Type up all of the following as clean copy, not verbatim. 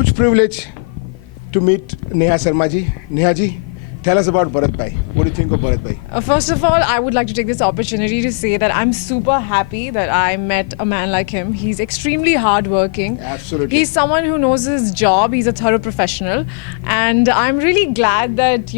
huge privilege to meet Neha Sharma ji. Neha ji, tell us about Bharat Bhai. What do you think of Bharat Bhai? First of all, I would like to take this opportunity to say that I'm super happy that I met a man like him. He's extremely hardworking. Absolutely. He's someone who knows his job. He's a thorough professional. And I'm really glad that,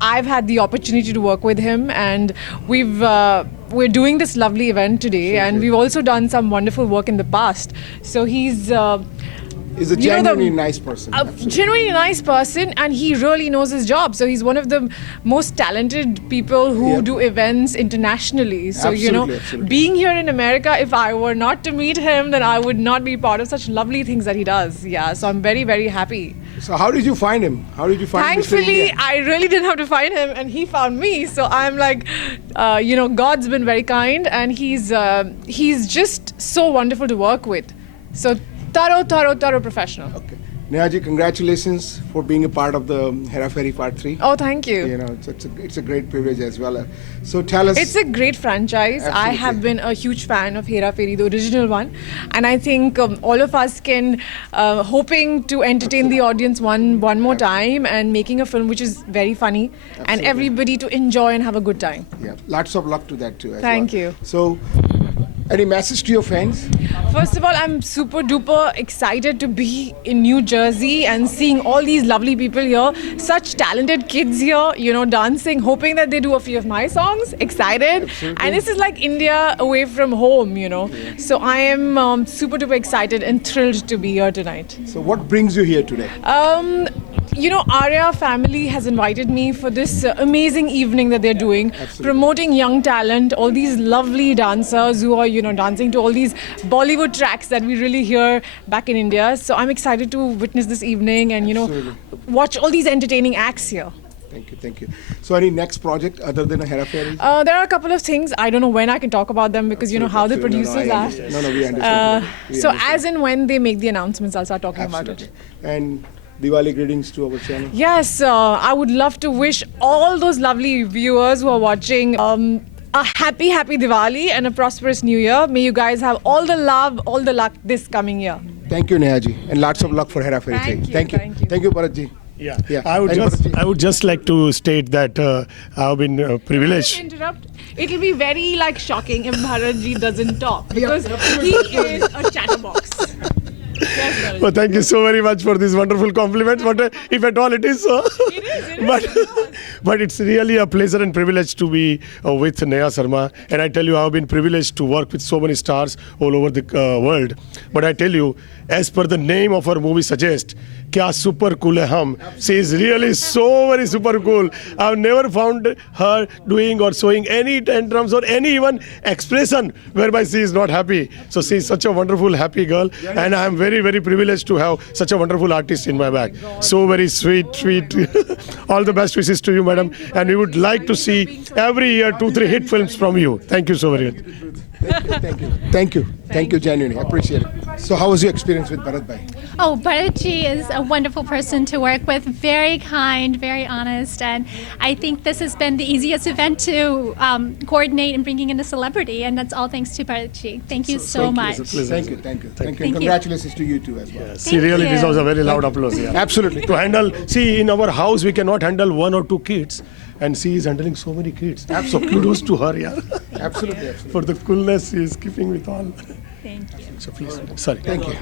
I've had the opportunity to work with him. And we're doing this lovely event today. And we've also done some wonderful work in the past. So he's... He's a genuinely nice person. A genuinely nice person, and he really knows his job. So he's one of the most talented people who do events internationally. So, Absolutely. being here in America, if I were not to meet him, then I would not be part of such lovely things that he does. Yeah, so I'm very, very happy. So how did you find him? How did you find Mr. Thankfully, India? I really didn't have to find him, and he found me. So I'm like, God's been very kind, and he's just so wonderful to work with. So thorough professional. Okay. Neha ji, congratulations for being a part of the Hera Fairy Part 3. Oh, thank you. It's a great privilege as well. So tell us. It's a great franchise. I Absolutely. have been a huge fan of Hera Fairy, the original one. And I think all of us can, hoping to entertain the audience one more time and making a film which is very funny and Absolutely. everybody to enjoy and have a good time. Yeah, lots of luck to that too. Thank well. you. So, any message to your fans? First of all, I'm super duper excited to be in New Jersey and seeing all these lovely people here. Such talented kids here, dancing, hoping that they do a few of my songs. Excited. Absolutely. And this is like India away from home, So I am super duper excited and thrilled to be here tonight. So, what brings you here today? Arya family has invited me for this amazing evening that they're doing, Absolutely. promoting young talent, all these lovely dancers who are, dancing to all these Bollywood tracks that we really hear back in India. So I'm excited to witness this evening and, Absolutely. watch all these entertaining acts here. Thank you. So, any next project other than a Hera Fairy? There are a couple of things. I don't know when I can talk about them because you know how the Absolutely. producers I are. understand. No, we understand. We So understand. as and when they make the announcements, I'll start talking Absolutely. about it. And Diwali greetings to our channel. Yes, I would love to wish all those lovely viewers who are watching a happy Diwali and a prosperous New Year. May you guys have all the love, all the luck this coming year. Thank you, Neha ji, and lots of luck for Hera Fairy. Thank you, Thank you. thank you. Thank you, Bharat ji. Yeah. Yeah. I would just like to state that I have been Sorry privileged. to interrupt. It'll be very shocking if Bharat ji doesn't talk because he is a chatterbox. Yes, Bharat. Well, thank you so very much for this wonderful compliment. But if at all it is so, It is. but it's really a pleasure and privilege to be with Neha Sharma. And I tell you, I've been privileged to work with so many stars all over the world. But I tell you, as per the name of our movie suggests, Kya super cool hai hum. She is really so very super cool. I've never found her doing or showing any tantrums or any even expression whereby she is not happy. So she is such a wonderful, happy girl, and I am very, very privileged to have such a wonderful artist in my back. So very sweet. All the best wishes to you, madam. And we would like to see every year 2-3 hit films from you. Thank you so very much. Thank you, genuinely. I appreciate it. So, how was your experience with Bharat Bhai? Oh, Bharatji is a wonderful person to work with, very kind, very honest, and I think this has been the easiest event to coordinate and bringing in a celebrity, and that's all thanks to Bharatji. Thank you so much. Thank you. And Thank you. congratulations to you too as well. She really you. deserves a very loud applause. Yeah. Absolutely. To handle, see, in our house we cannot handle 1 or 2 kids, and she is handling so many kids. So kudos to her, yeah, Absolutely. for the coolness she is keeping with all. Thank you. So please, sorry. Thank you.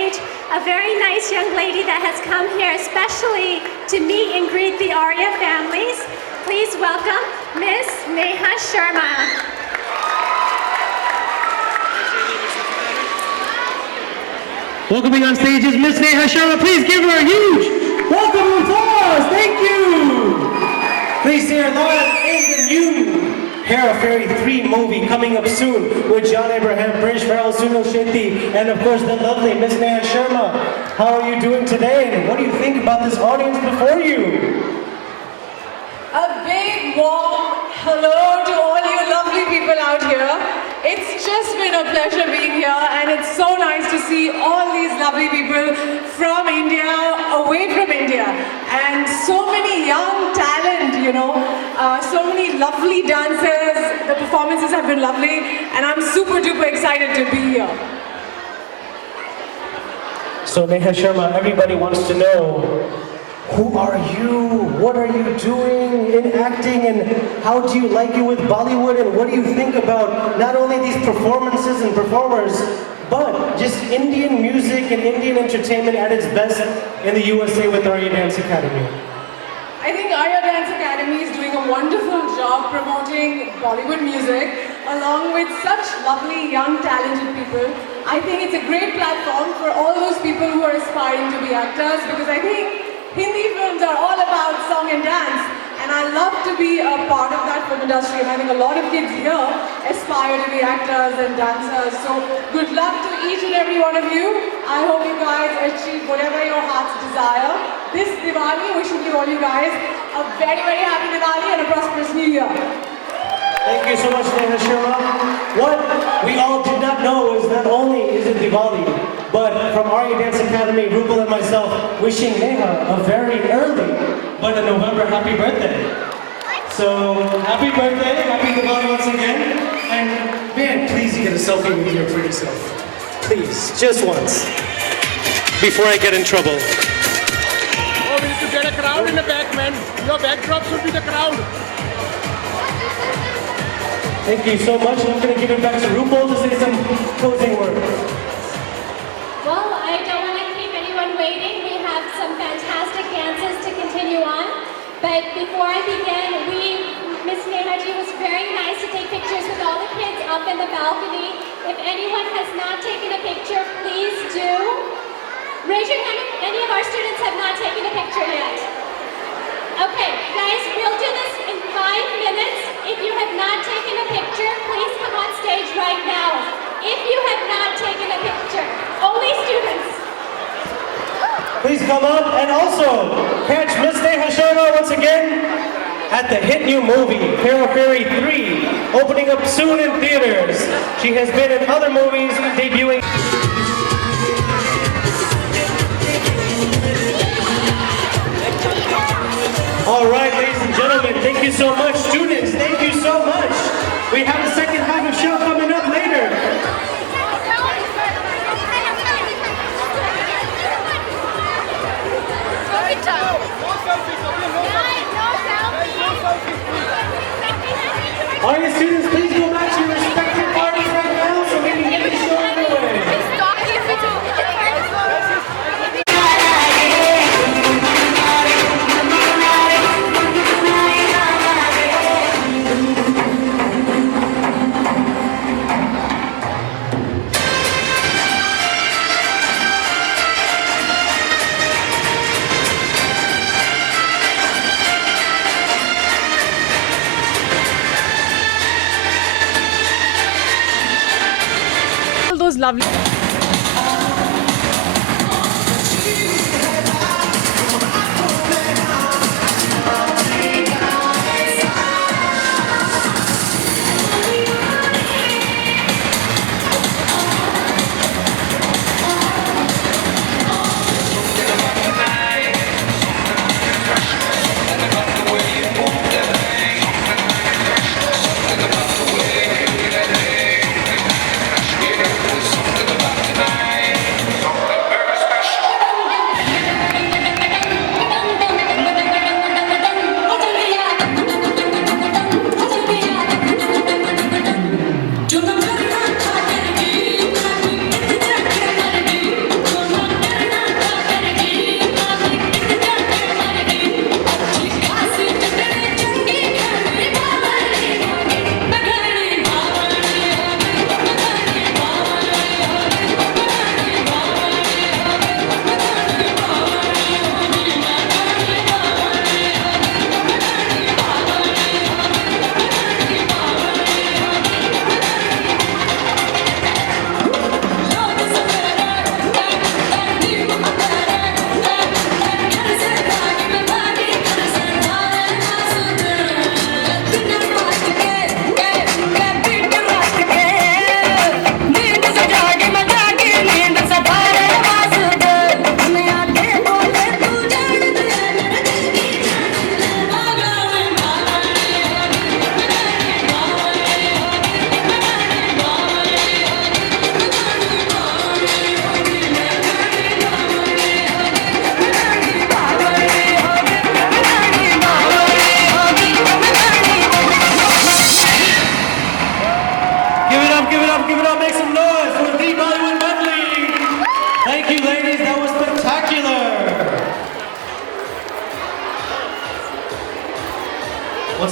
stage a very nice young lady that has come here especially to meet and greet the Arya families. Please welcome Miss Neha Sharma. Welcoming on stage is Miss Neha Sharma. Please give her a huge welcome applause. Thank you. Please see her live in the new Hera Fairy 3 movie coming up soon with John Abraham, British Farrell, Sunil Shetty, and of course the lovely Miss Neha Sharma. How are you doing today, and what do you think about this audience before you? A big warm hello to all you lovely people out here. It's just been a pleasure being here, and it's so nice to see all these lovely people from India, away from India, and so many young talent, so many lovely dancers. The performances have been lovely, and I'm super duper excited to be here. So Neha Sharma, everybody wants to know, who are you? What are you doing in acting? And how do you like it with Bollywood? And what do you think about not only these performances and performers, but just Indian music and Indian entertainment at its best in the USA with Arya Dance Academy? I think Arya Dance Academy is doing a wonderful job promoting Bollywood music along with such lovely young talented people. I think it's a great platform for all those people who are aspiring to be actors, because I think Hindi films are all about song and dance, and I love to be a part of that film industry, and I think a lot of kids here aspire to be actors and dancers. So good luck to each and every one of you. I hope you guys achieve whatever your hearts desire. This Diwali, wishing you all you guys a very, very happy Diwali and a prosperous New Year. Thank you so much, Neha Sharma. What we all did not know is not only is it Diwali, but from Arya Dance Academy, Rupal and myself, wishing Neha a very early, but a November happy birthday. So, happy birthday, happy Diwali once again. And man, please get a selfie with your pretty self. Please, just once. Before I get in trouble. Oh, we need to get a crowd in the back, man. Your backdrop should be the crowd. Thank you so much. I'm going to give it back to Rupal to say some closing words. Well, I don't want to keep anyone waiting. We have some fantastic dances to continue on. But before I begin, Miss Nehaji was very nice to take pictures with all the kids up in the balcony. If anyone has not taken a picture, please do. Raise your hand if any of our students have not taken a picture yet. Okay, guys, we'll do this in 5 minutes. If you have not taken a picture, please come on stage right now. If you have not taken a picture, only students. Please come up and also catch Miss Neha Sharma once again at the hit new movie, Hera Fairy 3, opening up soon in theaters. She has been in other movies, debuting. All right, ladies and gentlemen, thank you so much. Students, thank you so much. We have the second half of show coming up later. All your students, please go back to your respective parties right now so we can get the show underway. All those lovely.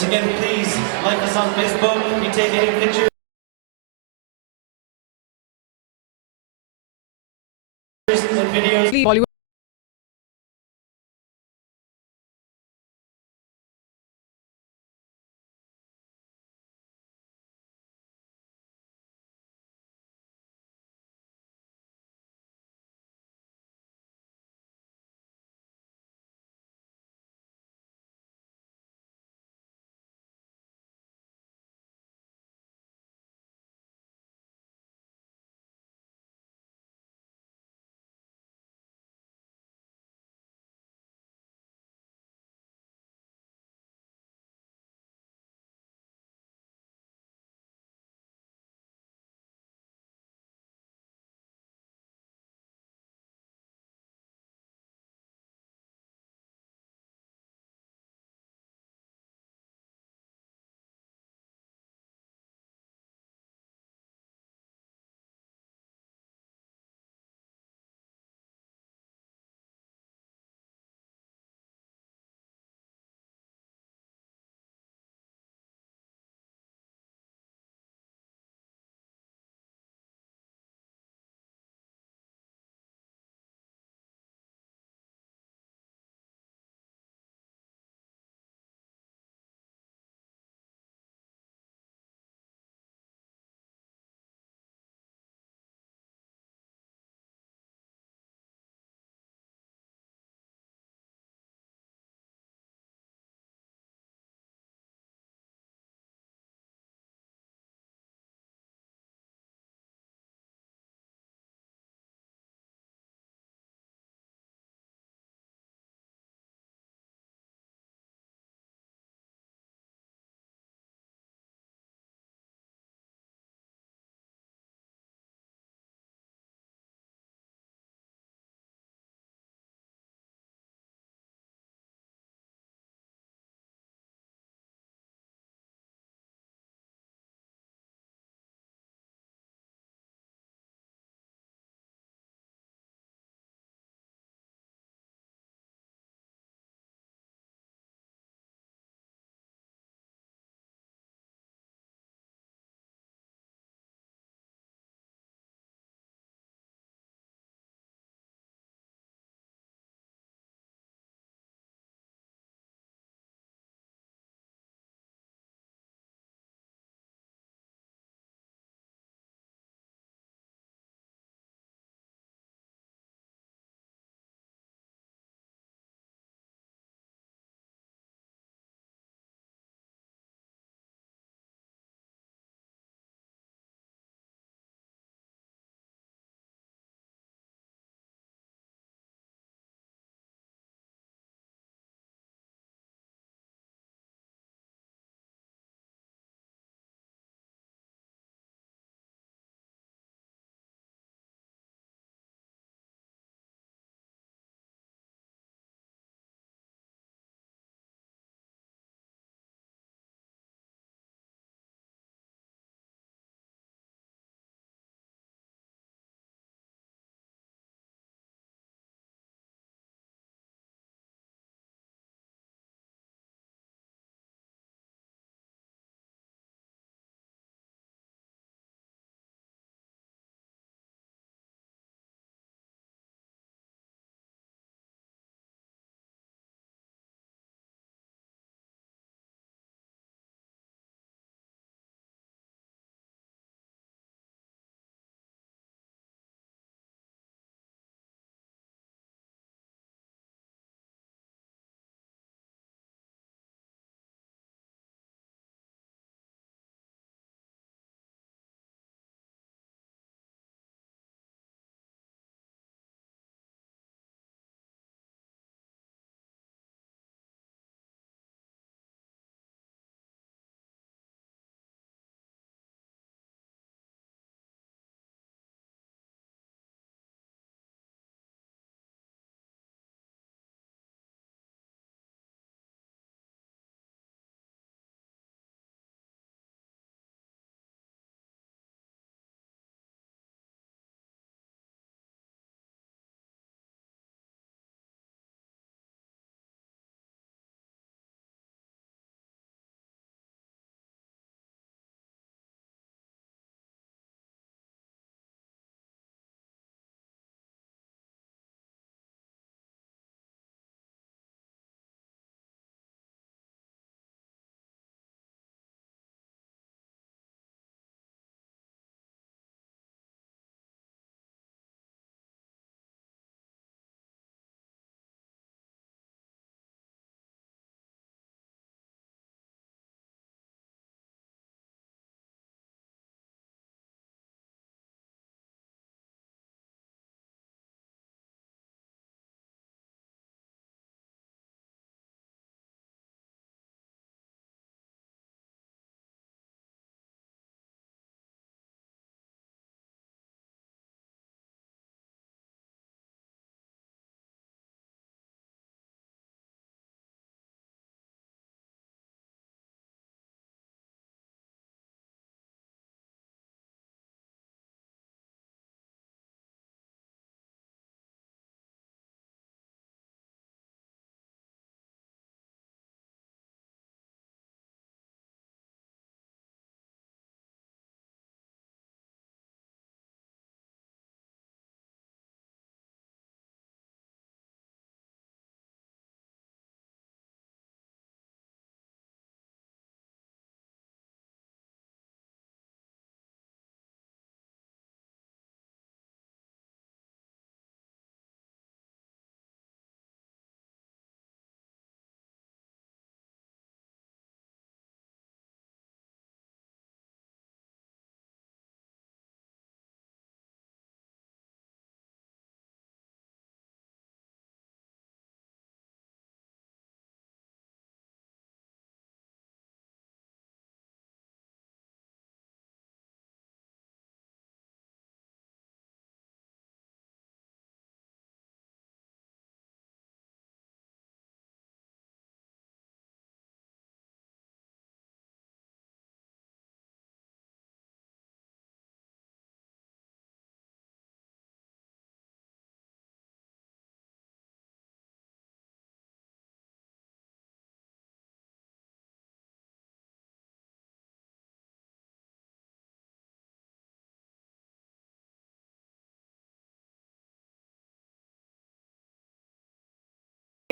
again, please like us on Facebook. We take any pictures and videos. Bollywood